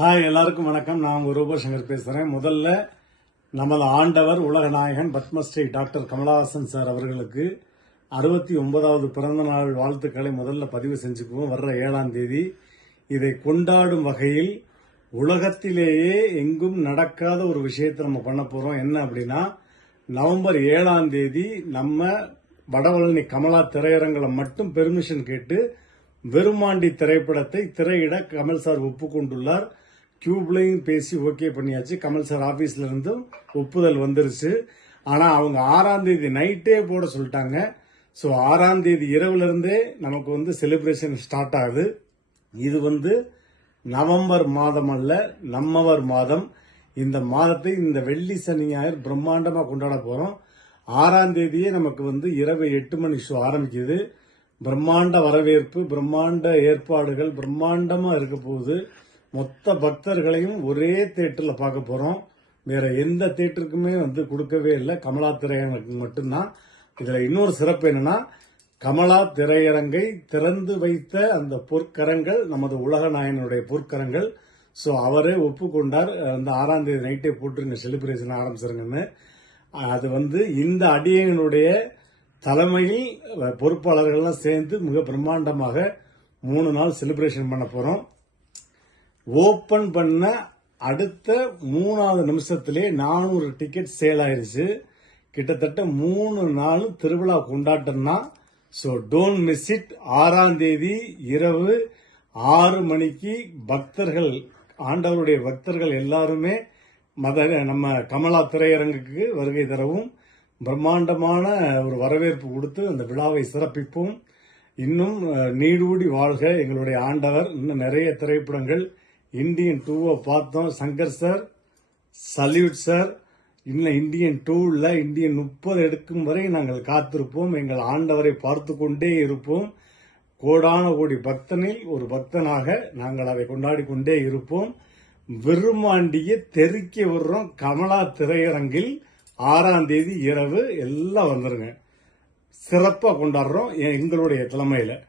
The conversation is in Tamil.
ஹாய் எல்லாருக்கும் வணக்கம். நான் ரூபா ரூபசங்கர் பேசுகிறேன் முதல்ல நமது ஆண்டவர் உலக நாயகன் பத்மஸ்ரீ டாக்டர் கமலஹாசன் சார் அவர்களுக்கு அறுபத்தி ஒன்பதாவது பிறந்த நாள் வாழ்த்துக்களை முதல்ல பதிவு செஞ்சுக்குவோம். வர்ற ஏழாம் தேதி. இதை கொண்டாடும் வகையில் உலகத்திலேயே எங்கும் நடக்காத ஒரு விஷயத்தை நம்ம பண்ண போகிறோம் என்ன அப்படின்னா நவம்பர் ஏழாம் தேதி நம்ம வடவழனி கமலா திரையரங்களை மட்டும் பெர்மிஷன் கேட்டு வெறுமாண்டி திரைப்படத்தை திரையிட கமல் சார் ஒப்புக்கொண்டுள்ளார். கியூப்லையும் பேசி ஓகே பண்ணியாச்சு. கமல் சார் ஆஃபீஸில் இருந்தும் ஒப்புதல் வந்துருச்சு. ஆனால் அவங்க ஆறாம் தேதி நைட்டே போட சொல்லிட்டாங்க. ஸோ ஆறாம் தேதி இரவுலேருந்தே நமக்கு வந்து செலிப்ரேஷன் ஸ்டார்ட் ஆகுது. இது வந்து நவம்பர் மாதம் அல்ல நம்மவர் மாதம். இந்த மாதத்தை இந்த வெள்ளி சனி ஞாயிறு பிரம்மாண்டமாக கொண்டாட போகிறோம் ஆறாம் தேதியே நமக்கு வந்து இரவு எட்டு மணி ஷோ ஆரம்பிக்குது. பிரம்மாண்ட வரவேற்பு பிரம்மாண்ட ஏற்பாடுகள் பிரம்மாண்டமாக இருக்க போகுது. மொத்த பக்தர்களையும் ஒரே தேட்டரில் பார்க்க போகிறோம் வேற எந்த தேட்டருக்குமே வந்து கொடுக்கவே இல்லை. கமலா திரையரங்குக்கு மட்டும்தான். இதில் இன்னொரு சிறப்பு என்னன்னா கமலா திரையரங்கை திறந்து வைத்த அந்த பொற்கரங்கள் நமது உலக நாயனுடைய பொற்கரங்கள். ஸோ அவரே ஒப்புக்கொண்டார். அந்த ஆறாம் தேதி நைட்டே போட்டுருங்க செலிப்ரேஷன் ஆரம்பிச்சிருங்கன்னு. அது வந்து இந்த அடியனுடைய தலைமையில் பொறுப்பாளர்கள்லாம் சேர்ந்து மிக பிரம்மாண்டமாக மூணு நாள் செலிப்ரேஷன் பண்ண போகிறோம் ஓபன் பண்ண அடுத்த மூணாவது நிமிஷத்திலே நானூறு டிக்கெட் சேல் ஆயிருச்சு. கிட்டத்தட்ட மூணு நாள் திருவிழா கொண்டாட்டம்னா ஸோ டோன்ட் மிஸ் இட் ஆறாம் தேதி இரவு ஆறு மணிக்கு பக்தர்கள் ஆண்டவருடைய பக்தர்கள் எல்லாருமே மத நம்ம கமலா திரையரங்குக்கு வருகை தரவும். பிரம்மாண்டமான ஒரு வரவேற்பு கொடுத்து அந்த விழாவை சிறப்பிப்போம். இன்னும் நீடூடி வாழ்க எங்களுடைய ஆண்டவர். இன்னும் நிறைய திரைப்படங்கள் இந்தியன் டூவை பார்த்தோம். சங்கர் சார் சல்யூட் சார் இன்னும் இந்தியன் டூவில் இந்தியன் முப்பது எடுக்கும் வரை நாங்கள் காத்திருப்போம். எங்கள் ஆண்டவரை பார்த்து கொண்டே இருப்போம். கோடான கோடி பக்தனில் ஒரு பக்தனாக நாங்கள் அதை கொண்டாடி கொண்டே இருப்போம். விருமாண்டிய தெருக்கி விடுறோம் கமலா திரையரங்கில் ஆறாம் தேதி இரவு. எல்லாம் வந்துருங்க. சிறப்பாக கொண்டாடுறோம். எங்களுடைய தலைமையில்.